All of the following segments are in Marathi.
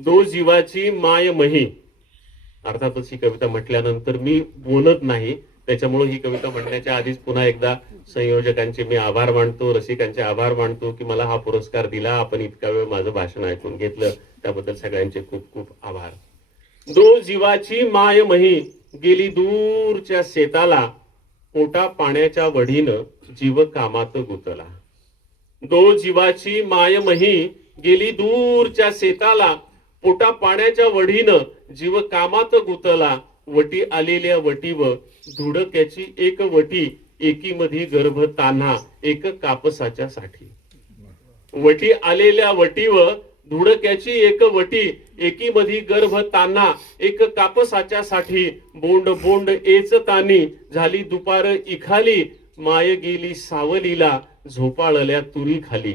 दो जीवाची माय मही. अर्थातच ही कविता म्हटल्यानंतर मी बोलत नाही, त्याच्यामुळे ही कविता म्हणण्याच्या आधीच पुन्हा एकदा संयोजकांचे मी आभार मानतो, रसिकांचे आभार मानतो की मला हा पुरस्कार दिला, आपण इतका वेळ माझं भाषण ऐकून घेतलं, त्याबद्दल सगळ्यांचे खूप खूप आभार. दो जीवाची माय मही गेली दूरच्या शेताला, पोटा पाण्याच्या वढीनं जीव कामात गुतला. दो जीवाची माय मही गेली दूरच्या शेताला, पोटा पाण्याच्या वढीनं जीव कामात गुतला. वटी आलेल्या वटीव धुडक्याची एक वटी, एकी मधी गर्भ तान्हा एक कापसाच्या साठी. वटी आलेल्या वटीव धुडक्याची एक वटी, एकी मधी गर्भ तान्हा एक कापसाच्या साठी. बोंड बोंड एच तानी झाली दुपार इखाली, माय गेली सावलीला झोपाळल्या तुरी खाली.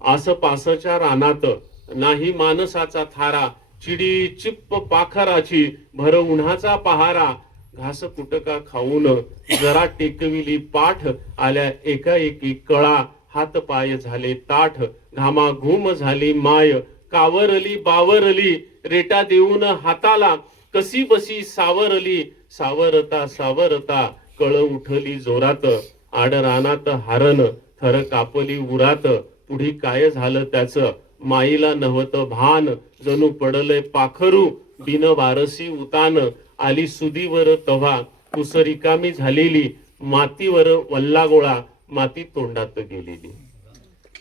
आसपासच्या रानात नाही माणसाचा थारा, चिडी चिप्प पाखराची भर उन्हाचा पहारा. घास कुटका खाऊन जरा टेकविली पाठ, आल्या एकाएकी कळा हात पाय झाले ताठ. घामा घुम झाली माय कावरली बावरली, रेटा देऊन हाताला कशी बसी सावरली. सावरता सावरता कळ उठली जोरात, आड रानात हारण थर कापली उरात. पुढी काय झालं त्याचं माईला नव्हतं भान, जणू पडलंय पाखरू बिन वारसी उतान. आली सुदीवर तव्हा कुस रिकामी झालेली, मातीवर वल्ला गोळा माती तोंडात गेलेली.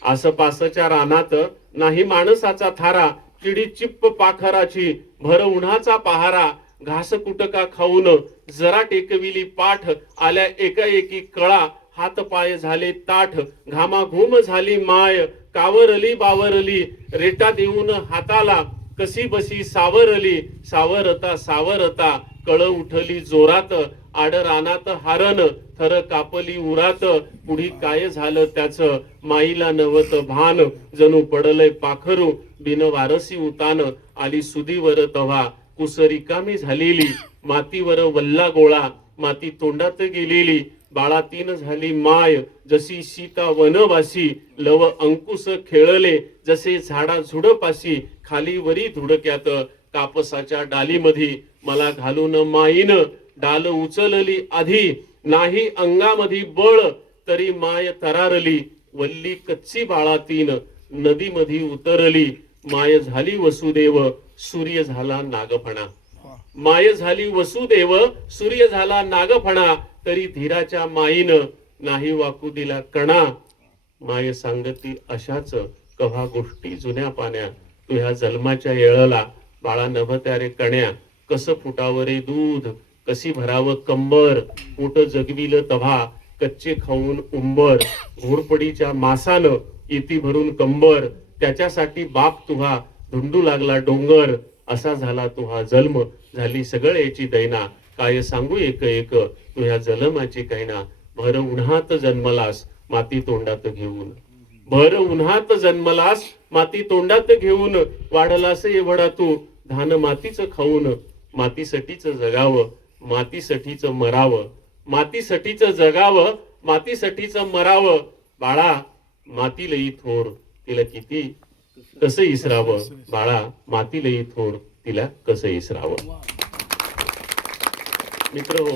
आसपासच्या रानात नाही माणसाचा थारा, चिडी चिप्प पाखराची भर उन्हाचा पहारा. घास कुटका खाऊन जरा टेकविली पाठ, आल्या एकाएकी कळा हात पाय झाले ताठ. घामा घुम झाली माय कावरली बावरली, रेटा देऊन हाताला कशी बसी सावरली. सावरता सावरता कळ उठली जोरात, आड रानात हारण थर कापली उरात. पुढी काय झालं त्याचं माईला नव्हतं भान, जणू पडलंय पाखरू बिन वारसी उतान. आली सुदीवर तव्हा कुस रिकामी झालेली, मातीवर वल्ला गोळा माती तोंडात गेलेली. बाळातीन झाली माय जशी सीता वनवासी, लव अंकुश खेळले जसे झाडा झुडपाशी. खाली वरी धुडक्यात कापसाच्या डालीमधी, मला घालून माईन डाल उचलली आधी. नाही अंगामधी बळ तरी माय तरारली, वल्ली कच्ची बाळातीन नदीमधी उतरली. माय झाली वसुदेव सूर्य झाला नागफणा. माय झाली वसुदेव सूर्य झाला नागफणा, तरी धीराच्या माईन नाही वाकू दिला कणा. माय सांगती अशाच कव्हा गोष्टी जुन्या पाण्या, तुझ्या जन्माच्या येळला बाळा नभत्या रे कण्या. कस फुटावरे दूध कशी भरावं कंबर, पोट जगविल तव्हा कच्चे खाऊन उंबर. घोरपडीच्या मासानं इती भरून कंबर, त्याच्यासाठी बाप तुहा धुंडू लागला डोंगर. असा झाला तुहा जन्म झाली सगळ्याची दैना, काय सांगू एक एक तुझ्या जन्माची कैना. भर उन्हात जन्मलास माती तोंडात घेऊन, भर उन्हात जन्मलास माती तोंडात घेऊन. वाढलास एवढा तू धान मातीच खाऊन, मातीसाठीच जगावं मातीसाठीच मरावं. मातीसाठीच जगावं मातीसाठीच मरावं. बाळा माती लई थोर तिला किती कसं इसरावं, बाळा माती लई थोर तिला कसं इसरावं. मित्र हो,